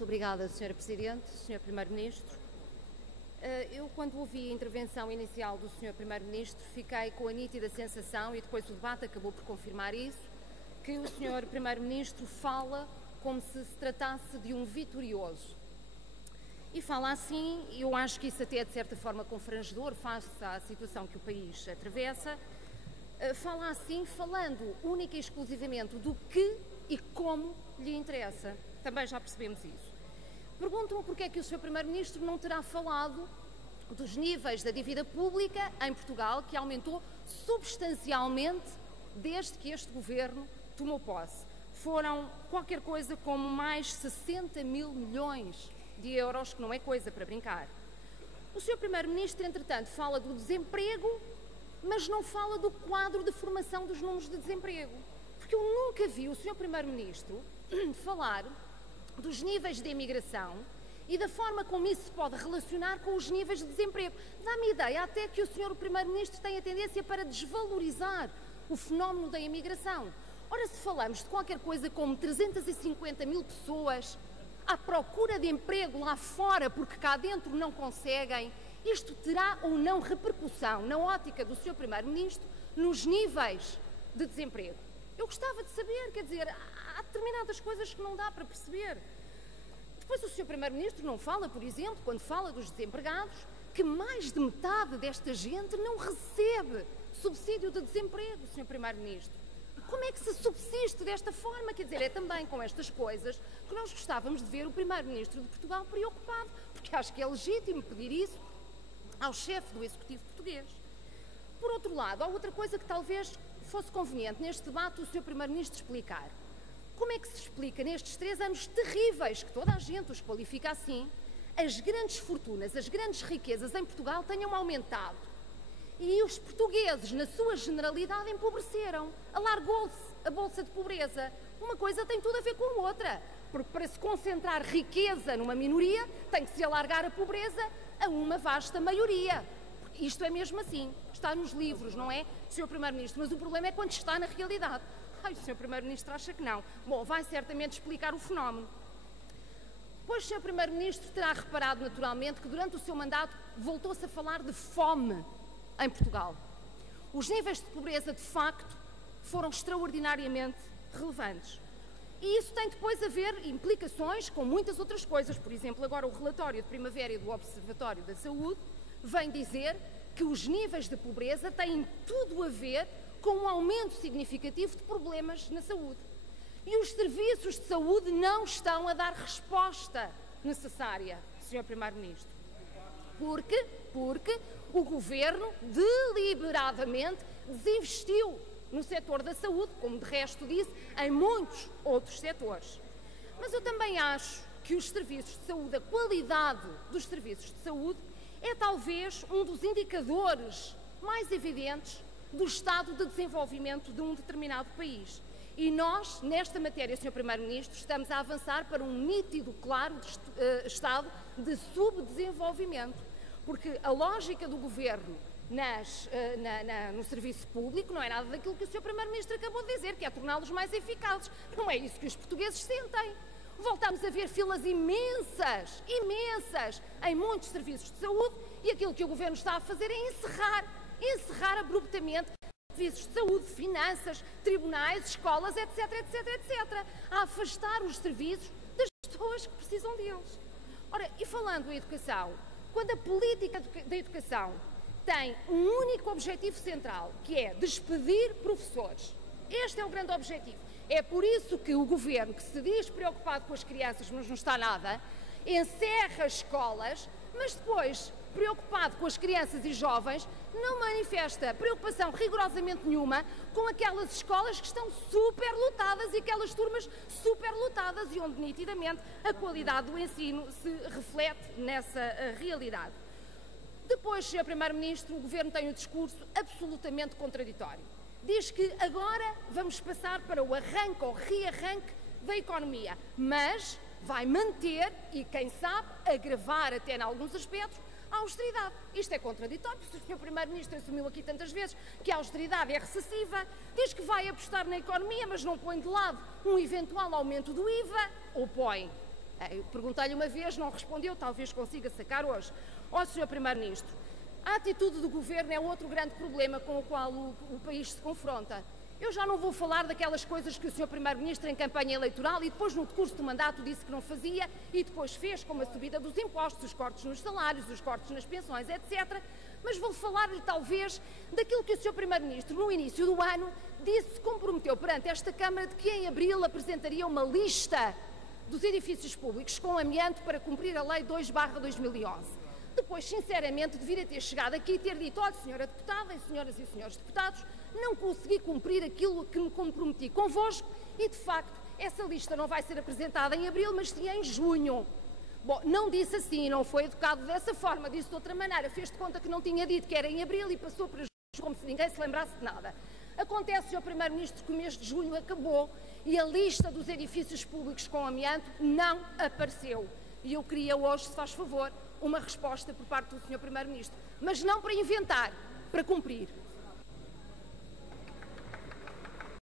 Muito obrigada, Sra. Presidente, Sr. Primeiro-Ministro. Eu, quando ouvi a intervenção inicial do Sr. Primeiro-Ministro, fiquei com a nítida sensação, e depois o debate acabou por confirmar isso, que o Sr. Primeiro-Ministro fala como se se tratasse de um vitorioso. E fala assim, e eu acho que isso até é de certa forma confrangedor face à situação que o país atravessa, fala assim, falando única e exclusivamente do que e como lhe interessa. Também já percebemos isso. Pergunto-me porque é que o Sr. Primeiro-Ministro não terá falado dos níveis da dívida pública em Portugal, que aumentou substancialmente desde que este Governo tomou posse. Foram qualquer coisa como mais 60 mil milhões de euros, que não é coisa para brincar. O Sr. Primeiro-Ministro, entretanto, fala do desemprego, mas não fala do quadro de formação dos números de desemprego. Porque eu nunca vi o Sr. Primeiro-Ministro falar dos níveis de imigração e da forma como isso se pode relacionar com os níveis de desemprego. Dá-me ideia até que o Sr. Primeiro-Ministro tem a tendência para desvalorizar o fenómeno da imigração. Ora, se falamos de qualquer coisa como 350 mil pessoas à procura de emprego lá fora porque cá dentro não conseguem, isto terá ou não repercussão na ótica do Sr. Primeiro-Ministro nos níveis de desemprego? Eu gostava de saber, quer dizer, há determinadas coisas que não dá para perceber. Depois o Sr. Primeiro-Ministro não fala, por exemplo, quando fala dos desempregados, que mais de metade desta gente não recebe subsídio de desemprego, Sr. Primeiro-Ministro. Como é que se subsiste desta forma? Quer dizer, é também com estas coisas que nós gostávamos de ver o Primeiro-Ministro de Portugal preocupado, porque acho que é legítimo pedir isso ao chefe do Executivo português. Por outro lado, há outra coisa que talvez fosse conveniente neste debate o Sr. Primeiro-Ministro explicar. Como é que se explica nestes 3 anos terríveis, que toda a gente os qualifica assim, as grandes fortunas, as grandes riquezas em Portugal tenham aumentado e os portugueses, na sua generalidade, empobreceram? Alargou-se a bolsa de pobreza. Uma coisa tem tudo a ver com outra, porque para se concentrar riqueza numa minoria tem que se alargar a pobreza a uma vasta maioria. Isto é mesmo assim, está nos livros, não é, Sr. Primeiro-Ministro? Mas o problema é quando está na realidade. Ai, o Sr. Primeiro-Ministro acha que não. Bom, vai certamente explicar o fenómeno. Pois o Sr. Primeiro-Ministro terá reparado naturalmente que durante o seu mandato voltou-se a falar de fome em Portugal. Os níveis de pobreza, de facto, foram extraordinariamente relevantes. E isso tem depois a ver implicações com muitas outras coisas. Por exemplo, agora o relatório de primavera do Observatório da Saúde vem dizer que os níveis de pobreza têm tudo a ver com um aumento significativo de problemas na saúde. E os serviços de saúde não estão a dar resposta necessária, Sr. Primeiro-Ministro. Porque o Governo deliberadamente desinvestiu no setor da saúde, como de resto disse, em muitos outros setores. Mas eu também acho que os serviços de saúde, a qualidade dos serviços de saúde, é talvez um dos indicadores mais evidentes do estado de desenvolvimento de um determinado país. E nós, nesta matéria, Sr. Primeiro-Ministro, estamos a avançar para um nítido, claro, estado de subdesenvolvimento. Porque a lógica do Governo no serviço público não é nada daquilo que o Sr. Primeiro-Ministro acabou de dizer, que é torná-los mais eficazes. Não é isso que os portugueses sentem. Voltamos a ver filas imensas em muitos serviços de saúde e aquilo que o Governo está a fazer é encerrar abruptamente serviços de saúde, finanças, tribunais, escolas, etc, a afastar os serviços das pessoas que precisam deles. Ora, e falando em educação, quando a política da educação tem um único objetivo central, que é despedir professores, este é o grande objetivo. É por isso que o Governo, que se diz preocupado com as crianças, mas não está nada, encerra escolas, mas depois, preocupado com as crianças e jovens, não manifesta preocupação rigorosamente nenhuma com aquelas escolas que estão superlotadas e aquelas turmas superlotadas e onde nitidamente a qualidade do ensino se reflete nessa realidade. Depois, Sr. Primeiro-Ministro, o Governo tem um discurso absolutamente contraditório. Diz que agora vamos passar para o arranque ou rearranque da economia, mas vai manter e, quem sabe, agravar até em alguns aspectos a austeridade. Isto é contraditório, porque o Sr. Primeiro-Ministro assumiu aqui tantas vezes que a austeridade é recessiva, diz que vai apostar na economia, mas não põe de lado um eventual aumento do IVA, ou põe? Perguntei-lhe uma vez, não respondeu, talvez consiga sacar hoje. Ó Sr. Primeiro-Ministro, a atitude do Governo é outro grande problema com o qual o país se confronta. Eu já não vou falar daquelas coisas que o Sr. Primeiro-Ministro em campanha eleitoral e depois no decurso do mandato disse que não fazia e depois fez, como a subida dos impostos, os cortes nos salários, os cortes nas pensões, etc. Mas vou falar-lhe talvez daquilo que o Sr. Primeiro-Ministro no início do ano disse, comprometeu perante esta Câmara de que em abril apresentaria uma lista dos edifícios públicos com amianto para cumprir a Lei 2/2011. Depois, sinceramente, deveria ter chegado aqui e ter dito: olha, senhora deputada e senhoras e senhores deputados, não consegui cumprir aquilo que me comprometi convosco e, de facto, essa lista não vai ser apresentada em abril, mas sim em junho. Bom, não disse assim, não foi educado dessa forma, disse de outra maneira, fez de conta que não tinha dito que era em abril e passou para junho como se ninguém se lembrasse de nada. Acontece, Sr. Primeiro-Ministro, que o mês de junho acabou e a lista dos edifícios públicos com amianto não apareceu. E eu queria hoje, se faz favor, uma resposta por parte do Sr. Primeiro-Ministro. Mas não para inventar, para cumprir.